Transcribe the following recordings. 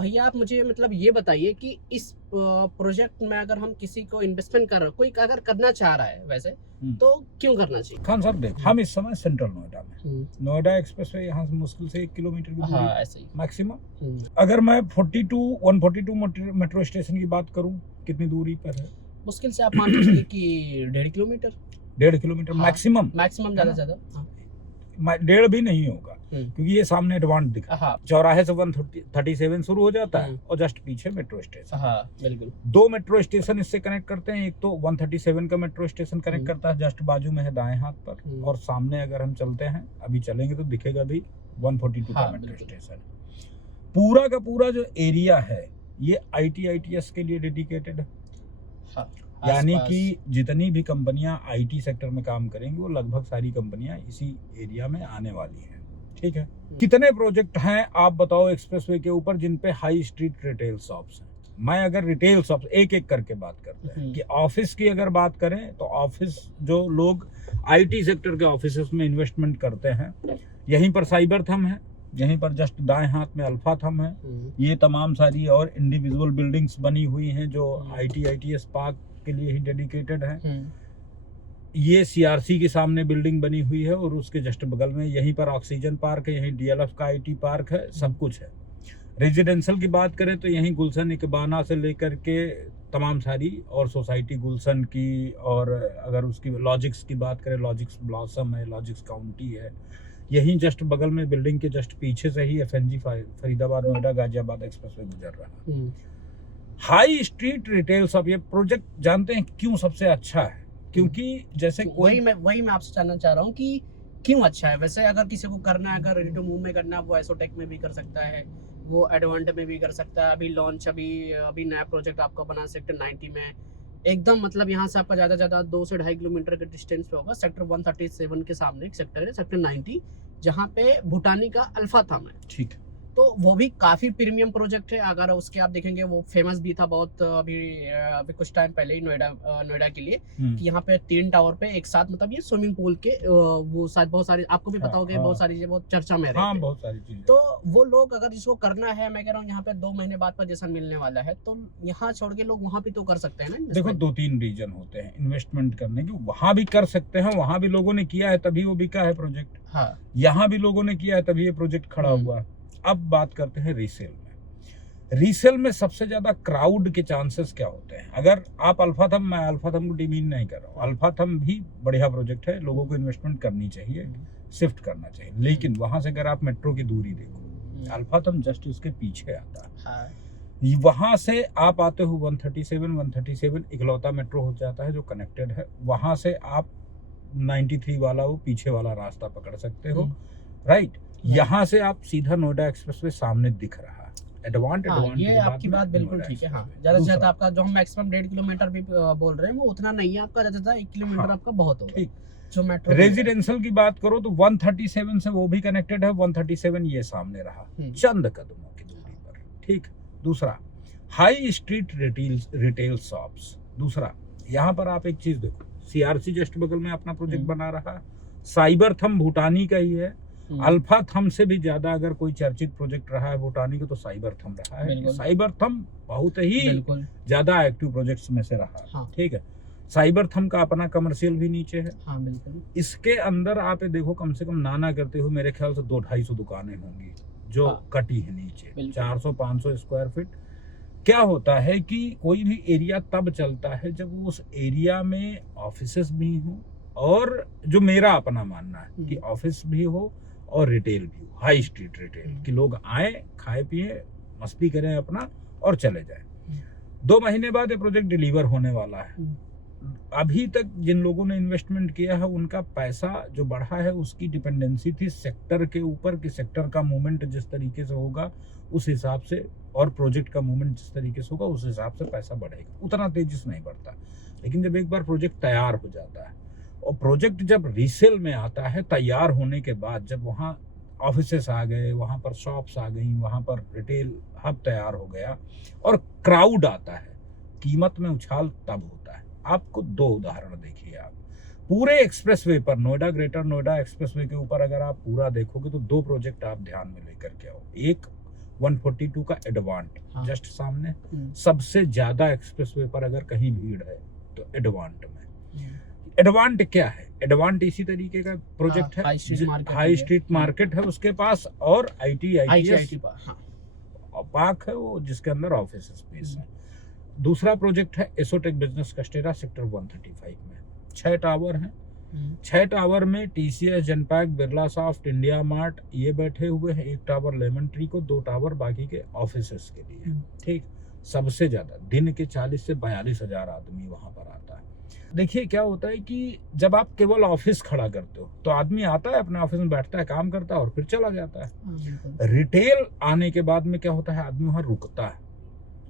भैया आप मुझे मतलब ये बताइए कि इस प्रोजेक्ट में अगर हम किसी को इन्वेस्टमेंट कर रहे हैं, कोई अगर करना चाह रहा है वैसे, तो क्यों करना चाहिए? खान साहब देख, हम इस समय सेंट्रल नोएडा में, नोएडा एक्सप्रेस वे यहाँ से मुश्किल से 1 किलोमीटर की दूरी ऐसे ही। मैक्सिमम। अगर मैं 142 मेट्रो स्टेशन की बात करूँ, कितनी दूरी पर है? मुश्किल से आप मान के चलिए कि 1.5 किलोमीटर। 1.5 kilometre maximum. मैक्सिमम ज्यादा से ज्यादा। 1.5 भी नहीं होगा, क्योंकि ये सामने एडवांस दिखा। चौराहे से 137 शुरू हो जाता है और जस्ट पीछे मेट्रो स्टेशन। बिल्कुल। 2 मेट्रो स्टेशन इससे कनेक्ट करते हैं। एक तो 137 का मेट्रो स्टेशन कनेक्ट करता है, जस्ट बाजू में है दाएं हाथ पर। और सामने अगर हम चलते हैं, अभी चलेंगे तो दिखेगा भी 142 का मेट्रो स्टेशन। पूरा का पूरा जो एरिया है ये ITS के लिए डेडिकेटेड है। यानी कि जितनी भी कंपनियां IT सेक्टर में काम करेंगी वो लगभग सारी कंपनियां इसी एरिया में आने वाली हैं। ठीक है, कितने प्रोजेक्ट हैं आप बताओ एक्सप्रेसवे के ऊपर जिन पे हाई स्ट्रीट रिटेल शॉप्स हैं? मैं अगर रिटेल शॉप्स एक एक करके बात करते हैं कि ऑफिस की अगर बात करें तो ऑफिस जो लोग IT सेक्टर के ऑफिस में इन्वेस्टमेंट करते हैं, यहीं पर साइबर थम है, यहीं पर जस्ट दाएं हाथ में अल्फा थम है। ये तमाम सारी और इंडिविजुअल बिल्डिंग्स बनी हुई हैं जो ITS पार्क के लिए ही डेडिकेटेड है। ये CRC के सामने बिल्डिंग बनी हुई है और उसके जस्ट बगल में यहीं पर ऑक्सीजन पार्क है, यहीं DLF का IT पार्क है, सब कुछ है। रेजिडेंशियल की बात करें तो यहीं गुलशन इकबाना से लेकर के तमाम सारी और सोसाइटी गुलशन की, और अगर उसकी लॉजिक्स की बात करें, लॉजिक्स ब्लॉसम है, लॉजिक्स काउंटी है। यहीं जस्ट बगल में बिल्डिंग के जस्ट पीछे से ही FNG फरीदाबाद नोएडा गाजियाबाद एक्सप्रेसवे गुजर रहा है। हाई स्ट्रीट रिटेल शॉप, ये प्रोजेक्ट जानते हैं क्यों सबसे अच्छा है? क्योंकि जैसे वही मैं आपसे जानना चाह रहा हूँ कि क्यों अच्छा है। वैसे अगर किसी को करना है, अगर रेडी टू मूव में करना है, वो एसोटेक में भी कर सकता है, वो एडवांट में भी कर सकता है। अभी लॉन्च अभी नया प्रोजेक्ट आपका बना सेक्टर 90 में, एकदम मतलब यहाँ से आपका ज्यादा 2 से 2.5 किलोमीटर के डिस्टेंस पे होगा। सेक्टर 137 के सामने एक सेक्टर है, सेक्टर 90, जहाँ पे भूटानी का अल्फा थम है। ठीक है, तो वो भी काफी प्रीमियम प्रोजेक्ट है। अगर उसके आप देखेंगे, वो फेमस भी था बहुत अभी कुछ टाइम पहले ही नोएडा के लिए, कि यहाँ पे 3 टावर पे एक साथ, मतलब ये स्विमिंग पूल के वो बहुत सारी आपको भी पता होगा, बहुत सारी चीजें बहुत चर्चा में रहती है। बहुत सारी चीजें। तो वो लोग अगर जिसको करना है, मैं कह रहा हूँ यहाँ पे 2 महीने बाद पोजीशन मिलने वाला है, तो यहाँ छोड़ के लोग वहाँ भी तो कर सकते हैं ना। देखो 2-3 रीजन होते हैं इन्वेस्टमेंट करने के, वहां भी कर सकते हैं, वहां भी लोगों ने किया है तभी वो बिका है प्रोजेक्ट। यहाँ भी लोगों ने किया है तभी ये प्रोजेक्ट खड़ा हुआ है। अब बात करते हैं रीसेल में। रीसेल में सबसे ज्यादा क्राउड के चांसेस क्या होते हैं? अगर आप अल्फा थम, मैं अल्फा थम को डिमीन नहीं कर रहा हूँ, अल्फा थम भी बढ़िया प्रोजेक्ट है, लोगों को इन्वेस्टमेंट करनी चाहिए, शिफ्ट करना चाहिए। लेकिन वहां से अगर आप मेट्रो की दूरी देखो, अल्फा थम जस्ट उसके पीछे आता है। वहां से आप आते हो 137 इकलौता मेट्रो हो जाता है जो कनेक्टेड है। वहां से आप 93 वाला वो पीछे वाला रास्ता पकड़ सकते हो, राइट। यहाँ से आप सीधा नोएडा एक्सप्रेसवे सामने दिख रहा है। एडवांट ये आपकी बात बिल्कुल ठीक है। ज्यादा से ज्यादा आपका जो हम मैक्सिमम 1.5 किलोमीटर भी बोल रहे हैं, वो उतना नहीं है आपका, ज्यादा 1 किलोमीटर आपका बहुत होगा। जो मेट्रो रेजिडेंशियल की बात करो तो 137 से वो भी कनेक्टेड है। 137 ये सामने रहा, चंद कदमों की दूरी पर। ठीक, दूसरा हाई स्ट्रीट रिटेल शॉप्स। दूसरा यहाँ पर आप एक चीज देखो, CRC जस्ट बगल में अपना प्रोजेक्ट बना रहा है, साइबर थम भूटानी का ही है। अल्फा थम से भी ज्यादा अगर कोई चर्चित प्रोजेक्ट रहा है भूटानी का तो साइबर थम रहा है। साइबर थम बहुत ही ज्यादा एक्टिव प्रोजेक्ट्स में से रहा। ठीक है, साइबर थम का अपना कमर्शियल भी नीचे है। बिल्कुल। इसके अंदर आप देखो, कम से कम नाना करते हुए मेरे ख्याल से 200-250 दुकानें होंगी जो कटी है नीचे, 400-500 स्क्वायर फीट। क्या होता है कि कोई भी एरिया तब चलता है जब उस एरिया में ऑफिसेस भी हो, और जो मेरा अपना मानना है कि ऑफिस भी हो और रिटेल भी हो, हाई स्ट्रीट रिटेल, कि लोग आए, खाए पिए, मस्ती करें अपना और चले जाए। 2 महीने बाद ये प्रोजेक्ट डिलीवर होने वाला है। अभी तक जिन लोगों ने इन्वेस्टमेंट किया है उनका पैसा जो बढ़ा है उसकी डिपेंडेंसी थी सेक्टर के ऊपर, कि सेक्टर का मूवमेंट जिस तरीके से होगा उस हिसाब से, और प्रोजेक्ट का मूवमेंट जिस तरीके से होगा उस हिसाब से पैसा बढ़ेगा। उतना तेजी से नहीं बढ़ता। लेकिन जब एक बार प्रोजेक्ट तैयार हो जाता है, और प्रोजेक्ट जब रीसेल में आता है तैयार होने के बाद, जब वहाँ ऑफिसेस आ गए, वहाँ पर शॉप्स आ गई, वहाँ पर रिटेल हब तैयार हो गया और क्राउड आता है, कीमत में उछाल तब होता है। आपको 2 उदाहरण देखिए आप पूरे एक्सप्रेसवे पर, नोएडा ग्रेटर नोएडा एक्सप्रेसवे के ऊपर अगर आप पूरा देखोगे तो 2 प्रोजेक्ट आप ध्यान में लेकर के आओ। एक 142 का एडवांट हाँ। जस्ट सामने। सबसे ज्यादा एक्सप्रेसवे पर अगर कहीं भीड़ है तो एडवांट में। एडवांट क्या है? एडवांट इसी तरीके का प्रोजेक्ट है, हाई स्ट्रीट मार्केट है उसके पास, और ITITS पार्क है वो, जिसके अंदर ऑफिस स्पेस है। दूसरा प्रोजेक्ट है एसोटेक बिजनेस कस्टेरा सेक्टर 135 में। 6 टावर हैं। 6 टावर में TCS, Genpact, Birla soft, India mart ये बैठे हुए हैं। 1 टावर लेमन ट्री को, 2 टावर बाकी के ऑफिसेस के लिए। ठीक, सबसे ज्यादा दिन के 40 से 42 हजार आदमी वहां पर आता है। देखिए क्या होता है कि जब आप केवल ऑफिस खड़ा करते हो तो आदमी आता है, अपने ऑफिस में बैठता है, काम करता है और फिर चला जाता है। रिटेल आने के बाद में क्या होता है, आदमी वहां रुकता है।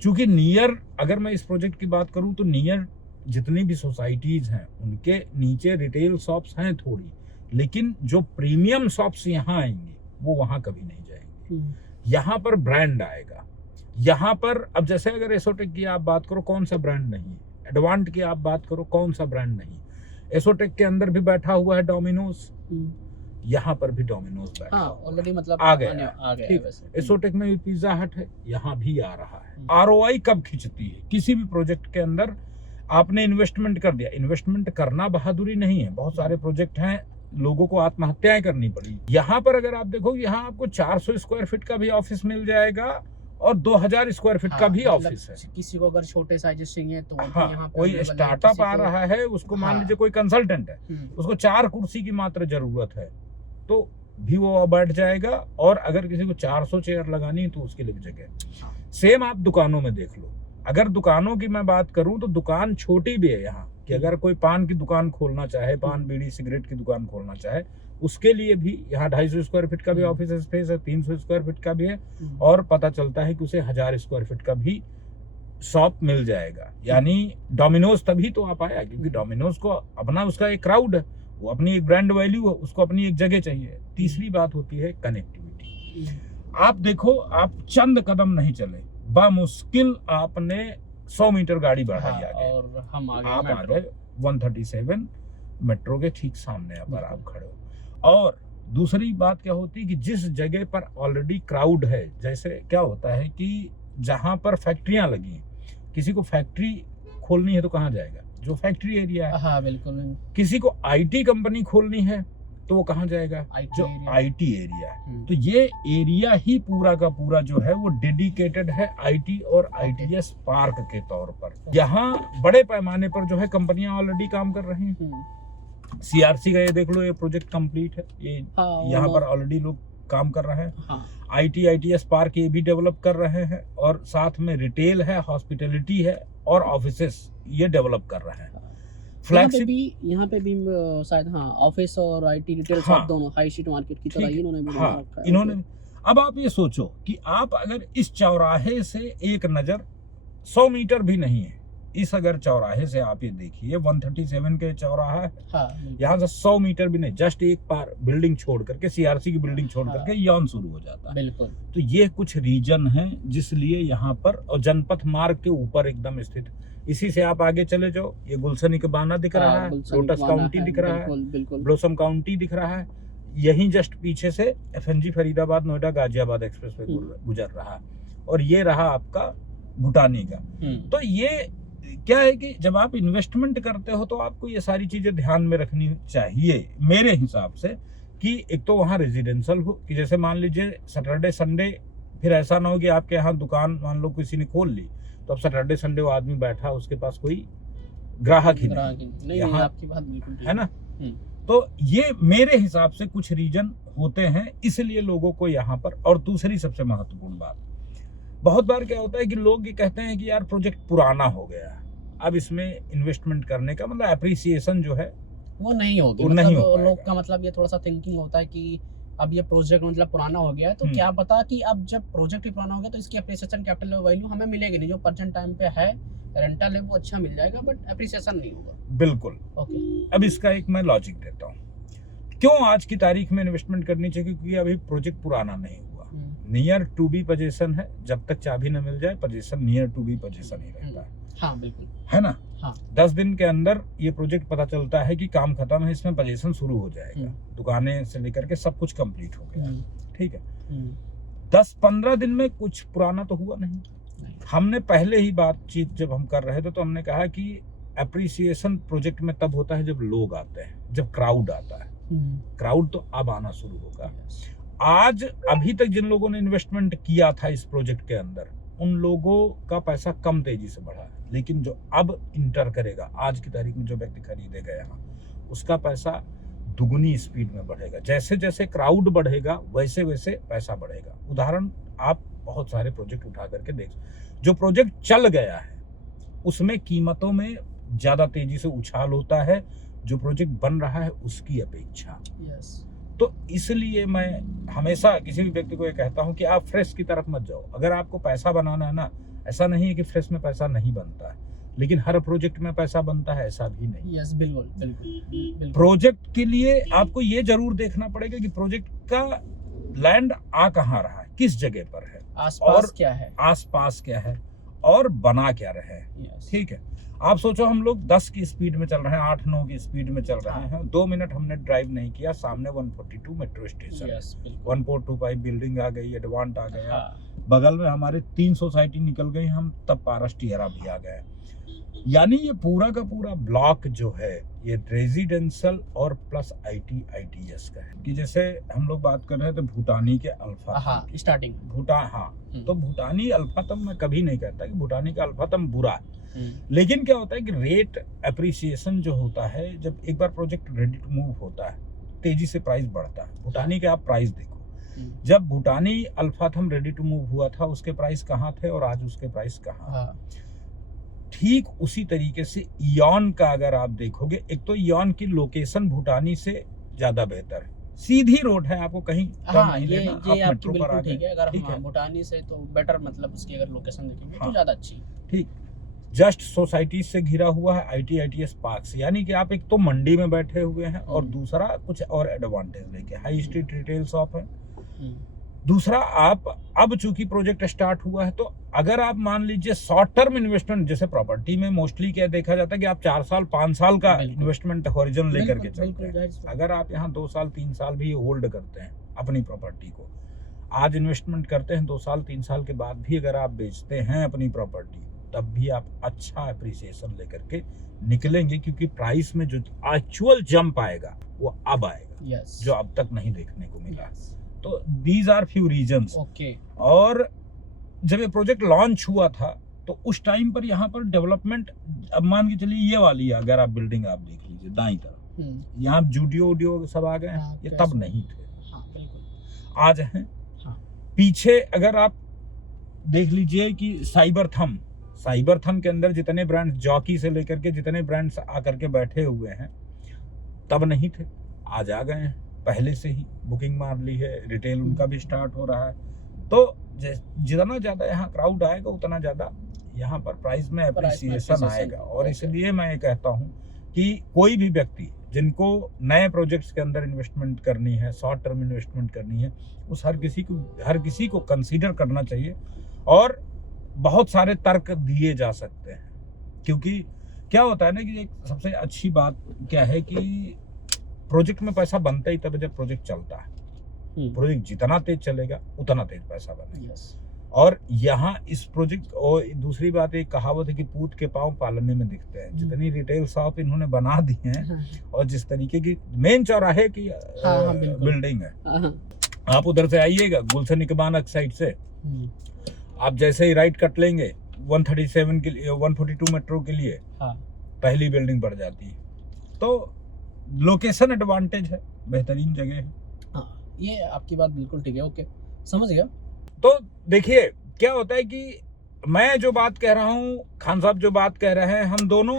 चूंकि नियर, अगर मैं इस प्रोजेक्ट की बात करूं तो नियर जितनी भी सोसाइटीज हैं उनके नीचे रिटेल शॉप्स हैं थोड़ी, लेकिन जो प्रीमियम शॉप्स यहाँ आएंगे वो वहां कभी नहीं जाएंगे। यहाँ पर ब्रांड आएगा। यहाँ पर अब जैसे अगर एसोटेक की आप बात करो, कौन सा ब्रांड नहीं है? एडवांट की आप बात करो, कौन सा ब्रांड नहीं? एसोटेक के अंदर भी बैठा हुआ है डोमिनोज, यहाँ पर भी डोमिनोज बैठा ऑलरेडी मतलब आ गया। एसोटेक में भी पिज्जा हट है, यहाँ भी आ रहा है। ROI कब खिंचती है? किसी भी प्रोजेक्ट के अंदर आपने इन्वेस्टमेंट कर दिया। इन्वेस्टमेंट करना बहादुरी नहीं है, बहुत सारे प्रोजेक्ट हैं लोगों को आत्महत्याएं करनी पड़ी। यहाँ पर अगर आप देखो, यहाँ आपको 400 स्क्वायर फीट का भी ऑफिस मिल जाएगा और 2000 स्क्वायर फीट का भी ऑफिस है। किसी को अगर छोटे साइजेस चाहिए तो हाँ, कोई स्टार्टअप आ रहा है, उसको मान लीजिए कोई कंसल्टेंट है, उसको 4 कुर्सी की मात्र जरूरत है तो भी वो बैठ जाएगा। और अगर किसी को 400 चेयर लगानी है तो उसके लिए भी जगह। सेम आप दुकानों में देख लो। अगर दुकानों की मैं बात करूं तो दुकान छोटी भी है यहाँ, कि अगर कोई पान की दुकान खोलना चाहे, पान बीड़ी सिगरेट की दुकान खोलना चाहे, उसके लिए भी यहाँ 250 स्क्वायर फीट का भी ऑफिस स्पेस है, 300 स्क्वायर फीट का भी है, और पता चलता है कि उसे 1000 स्क्वायर फीट का भी शॉप मिल जाएगा। यानी डोमिनोज तभी तो आप आया क्योंकि डोमिनोज को अपना उसका एक क्राउड है, वो अपनी एक ब्रांड वैल्यू है, उसको अपनी एक जगह चाहिए। तीसरी बात होती है कनेक्टिविटी। आप देखो, आप चंद कदम नहीं चले, बामुश्किल आपने 100 मीटर गाड़ी बढ़ाई आगे, और हम आगे आप आ गए 137 मेट्रो के ठीक सामने पर आप खड़े हो। और दूसरी बात क्या होती है कि जिस जगह पर ऑलरेडी क्राउड है, जैसे क्या होता है कि जहां पर फैक्ट्रियां लगी हैं, किसी को फैक्ट्री खोलनी है तो कहाँ जाएगा? जो फैक्ट्री एरिया है। हाँ बिल्कुल। किसी को IT कंपनी खोलनी है तो वो कहाँ जाएगा? जो IT एरिया है। तो ये एरिया ही पूरा का पूरा जो है वो डेडिकेटेड है IT और ITS पार्क के तौर पर। यहाँ बड़े पैमाने पर जो है कंपनियां ऑलरेडी काम कर रही हैं। CRC का ये देख लो, ये प्रोजेक्ट कंप्लीट है, ये यहाँ पर ऑलरेडी लोग काम कर रहे हैं। IT ITS पार्क ये भी डेवलप कर रहे हैं, और साथ में रिटेल है, हॉस्पिटैलिटी है और ऑफिसेस ये डेवलप कर रहे हैं। फ्लैगशिप यहाँ पे भी शायद ऑफिस और IT रिटेल सब दोनों हाई स्ट्रीट मार्केट की तरह इन्होंने भी बना रखा है। इन्होंने अब आप ये सोचो कि आप अगर इस चौराहे से एक नजर 100 मीटर भी नहीं है, इस अगर चौराहे से आप ये देखिए 137 के चौराहा है, यहाँ से 100 मीटर भी नहीं, जस्ट एक पार बिल्डिंग छोड़ करके, CRC की बिल्डिंग छोड़ करके यौन शुरू हो जाता है। बिल्कुल। तो ये कुछ रीजन है जिसलिए यहाँ पर, और जनपथ मार्ग के ऊपर एकदम स्थित। इसी से आप आगे चले जाओ, ये गुलशन इकबाना दिख रहा है, लोटस काउंटी दिख रहा है, ब्लॉसम काउंटी दिख रहा है, यहीं जस्ट पीछे से FNG फरीदाबाद नोएडा गाजियाबाद एक्सप्रेसवे गुजर रहा है, और ये रहा आपका भूटानी का। तो ये क्या है कि जब आप इन्वेस्टमेंट करते हो तो आपको ये सारी चीजें ध्यान में रखनी चाहिए मेरे हिसाब से, कि एक तो वहाँ रेजिडेंशियल हो, कि जैसे मान लीजिए सैटरडे संडे, फिर ऐसा ना हो कि आपके यहाँ दुकान मान लो किसी ने खोल ली तो अब सैटरडे संडे वो आदमी बैठा, उसके पास कोई ग्राहक ही नहीं। यहाँ आपकी बात बिल्कुल है ना। तो ये मेरे हिसाब से कुछ रीजन होते हैं, इसलिए लोगों को यहाँ पर। और दूसरी सबसे महत्वपूर्ण बात, बहुत बार क्या होता है कि लोग ये कहते हैं कि यार प्रोजेक्ट पुराना हो गया, अब इसमें इन्वेस्टमेंट करने का मतलब एप्रिसिएशन जो है वो नहीं होगी। मतलब लोग का मतलब ये थोड़ा सा थिंकिंग होता है कि अब ये प्रोजेक्ट मतलब पुराना हो गया है तो क्या पता कि अब जब प्रोजेक्ट ही पुराना हो गया तो इसकी एप्रिसिएशन कैपिटल वैल्यू हमें मिलेगी नहीं, जो प्रेजेंट टाइम पे है रेंटल है वो अच्छा मिल जाएगा, बट एप्रिसिएशन नहीं होगा। बिल्कुल। ओके, अब इसका एक मैं लॉजिक देता हूँ क्यों आज की तारीख में इन्वेस्टमेंट करनी चाहिए, क्योंकि अभी प्रोजेक्ट पुराना नहीं हुआ, नियर टू बी पोजीशन है, जब तक चाबी न मिल जाए position near to be position ही रहता है। हाँ बिल्कुल, है ना। हाँ। 10 दिन के अंदर ये प्रोजेक्ट पता चलता है कि काम खत्म है, इसमें पोजीशन शुरू हो जाएगा, दुकानें से लेकर के सब कुछ कंप्लीट हो गया, ठीक है। 10-15 दिन में कुछ पुराना तो हुआ नहीं। हमने पहले ही बातचीत जब हम कर रहे थे तो हमने कहा कि एप्रिसिएशन प्रोजेक्ट में तब होता है जब लोग आते हैं, जब क्राउड आता है। क्राउड तो अब आना शुरू होगा। आज अभी तक जिन लोगों ने इन्वेस्टमेंट किया था इस प्रोजेक्ट के अंदर, उन लोगों का पैसा कम तेजी से बढ़ा है, लेकिन जो अब इंटर करेगा, आज की तारीख में जो व्यक्ति खरीदेगा यहाँ, उसका पैसा दुगुनी स्पीड में बढ़ेगा। जैसे जैसे क्राउड बढ़ेगा वैसे वैसे पैसा बढ़ेगा। उदाहरण आप बहुत सारे प्रोजेक्ट उठा करके देख, जो प्रोजेक्ट चल गया है उसमें कीमतों में ज्यादा तेजी से उछाल होता है जो प्रोजेक्ट बन रहा है उसकी अपेक्षा। तो इसलिए मैं हमेशा किसी भी व्यक्ति को ये कहता हूं कि आप फ्रेश की तरफ मत जाओ। अगर आपको पैसा बनाना है ना, ऐसा नहीं है कि फ्रेश में पैसा नहीं बनता है, लेकिन हर प्रोजेक्ट में पैसा बनता है ऐसा भी नहीं। यस, बिल्कुल। प्रोजेक्ट के लिए आपको ये जरूर देखना पड़ेगा कि प्रोजेक्ट का लैंड आ कहाँ रहा है, किस जगह पर है, आसपास क्या है और बना क्या रहे हैं। ठीक है, आप सोचो हम लोग 10 की स्पीड में चल रहे हैं, 8-9 की स्पीड में चल रहे हैं, 2 मिनट हमने ड्राइव नहीं किया, सामने 142 मेट्रो स्टेशन, 1425 बिल्डिंग आ गई, एडवांट आ गया, बगल में हमारे 3 सोसाइटी निकल गई, हम तब पारस टिहरा भी आ गए। यानी ये पूरा का पूरा ब्लॉक जो है ये रेजिडेंशियल और प्लस ITS का है। कि जैसे हम लोग बात कर रहे थे भूटानी के अल्फा स्टार्टिंग तो भूटानी अल्फातम मैं कभी नहीं कहता कि भूटानी का अल्फातम बुरा है, लेकिन क्या होता है कि रेट एप्रिसिएशन जो होता है, जब एक बार प्रोजेक्ट रेडी टू मूव होता है तेजी से प्राइस बढ़ता है। भूटानी के आप प्राइस देखो, जब भूटानी अल्फाथम रेडी टू मूव हुआ था उसके प्राइस कहाँ थे और आज उसके प्राइस कहाँ। ठीक उसी तरीके से इयॉन का अगर आप देखोगे, एक तो इयॉन की लोकेशन भूटानी से ज्यादा बेहतर है, सीधी रोड है, आपको कहीं नहीं लेना, ये आपकी बिल्कुल ठीक है। अगर हम भूटानी से तो बेटर, मतलब उसकी अगर लोकेशन देखेंगे तो ज्यादा अच्छी। ठीक, जस्ट सोसाइटी से घिरा हुआ है, ITS पार्क्स, यानी कि आप एक तो मंडी में बैठे हुए हैं और दूसरा कुछ और एडवांटेज लेके हाई स्ट्रीट रिटेल शॉप है। दूसरा, आप अब चूंकि प्रोजेक्ट स्टार्ट हुआ है तो अगर आप मान लीजिए शॉर्ट टर्म इन्वेस्टमेंट, जैसे प्रॉपर्टी में मोस्टली क्या देखा जाता है कि आप 4 साल 5 साल का इन्वेस्टमेंट हॉरिजन लेकर के चलते हैं। अगर आप यहाँ 2 साल 3 साल भी होल्ड करते हैं अपनी प्रॉपर्टी को, आज इन्वेस्टमेंट करते हैं, 2 साल 3 साल के बाद भी अगर आप बेचते हैं अपनी प्रॉपर्टी, तब भी आप अच्छा एप्रिसिएशन लेकर के निकलेंगे, क्योंकि प्राइस में जो एक्चुअल जंप आएगा वो अब आएगा, जो अब तक नहीं देखने को मिला। तो दीज आर फ्यू रीजंस। और जब ये प्रोजेक्ट लॉन्च हुआ था तो उस टाइम पर यहाँ पर डेवलपमेंट, अब मान के चलिए ये वाली है, अगर आप बिल्डिंग आप देख लीजिए दाईं तरफ, यहाँ जूडियो सब आ गए, ये तब नहीं थे, आज हैं। पीछे अगर आप देख लीजिए कि साइबर थम के अंदर जितने ब्रांड्स, जॉकी से लेकर के जितने ब्रांड्स आकर के बैठे हुए हैं, तब नहीं थे, आज आ गए हैं, पहले से ही बुकिंग मार ली है, रिटेल उनका भी स्टार्ट हो रहा है। तो जितना ज्यादा यहाँ क्राउड आएगा उतना ज्यादा यहाँ पर प्राइस में एप्रिसिएशन आएगा। और इसलिए मैं ये कहता हूँ कि कोई भी व्यक्ति जिनको नए प्रोजेक्ट्स के अंदर इन्वेस्टमेंट करनी है, शॉर्ट टर्म इन्वेस्टमेंट करनी है, उस हर किसी को कंसीडर करना चाहिए। और बहुत सारे तर्क दिए जा सकते हैं, क्योंकि क्या होता है ना कि एक सबसे अच्छी बात क्या है कि प्रोजेक्ट में पैसा बनता ही तब जब प्रोजेक्ट चलता है। प्रोजेक्ट जितना तेज चलेगा उतना तेज पैसा बनेगा। और यहाँ इस प्रोजेक्ट, और दूसरी बात एक कहावत है कि पूत के पांव पालने में दिखते हैं। जितनी रिटेल शॉप इन्होंने बना दी हैं और जिस तरीके की मेन चौराहे की बिल्डिंग है, आप उधर से आइएगा गुलशन इकबान साइड से, आप जैसे ही राइट कट लेंगे 137 के लिए, 142 मेट्रो के लिए पहली बिल्डिंग बढ़ जाती है। तो लोकेशन एडवांटेज है, बेहतरीन जगह है। हाँ, ये आपकी बात बिल्कुल ठीक है। ओके, समझ गया। तो देखिए क्या होता है कि मैं जो बात कह रहा हूँ, खान साहब जो बात कह रहे हैं, हम दोनों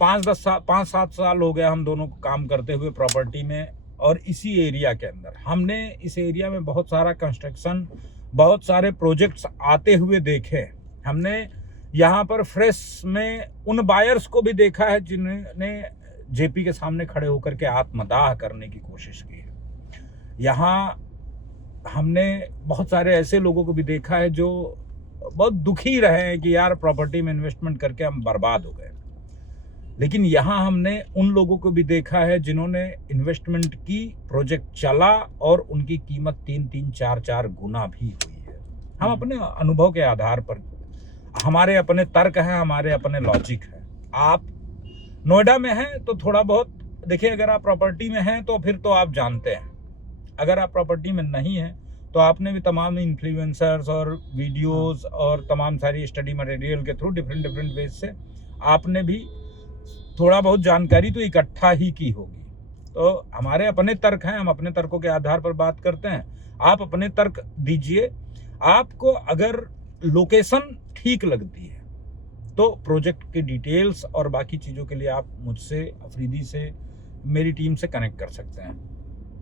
5-7 साल हो गया हम दोनों को काम करते हुए प्रॉपर्टी में, और इसी एरिया के अंदर हमने इस एरिया में बहुत सारा कंस्ट्रक्शन, बहुत सारे प्रोजेक्ट्स आते हुए देखे। हमने यहाँ पर फ्रेश में उन बायर्स को भी देखा है जिन्होंने जेपी के सामने खड़े होकर के आत्मदाह करने की कोशिश की है। यहाँ हमने बहुत सारे ऐसे लोगों को भी देखा है जो बहुत दुखी रहे हैं कि यार प्रॉपर्टी में इन्वेस्टमेंट करके हम बर्बाद हो गए। लेकिन यहाँ हमने उन लोगों को भी देखा है जिन्होंने इन्वेस्टमेंट की, प्रोजेक्ट चला और उनकी कीमत 3-3, 4-4 गुना भी हुई है। हम अपने अनुभव के आधार पर, हमारे अपने तर्क हैं, हमारे अपने लॉजिक है। आप नोएडा में हैं तो थोड़ा बहुत देखिए, अगर आप प्रॉपर्टी में हैं तो फिर तो आप जानते हैं। अगर आप प्रॉपर्टी में नहीं हैं तो आपने भी तमाम इन्फ्लुएंसर्स और वीडियोस और तमाम सारी स्टडी मटेरियल के थ्रू डिफरेंट वेज से आपने भी थोड़ा बहुत जानकारी तो इकट्ठा ही की होगी। तो हमारे अपने तर्क हैं, हम अपने तर्कों के आधार पर बात करते हैं। आप अपने तर्क दीजिए। आपको अगर लोकेशन ठीक लगती है तो प्रोजेक्ट के डिटेल्स और बाकी चीज़ों के लिए आप मुझसे, अफरीदी से, मेरी टीम से कनेक्ट कर सकते हैं।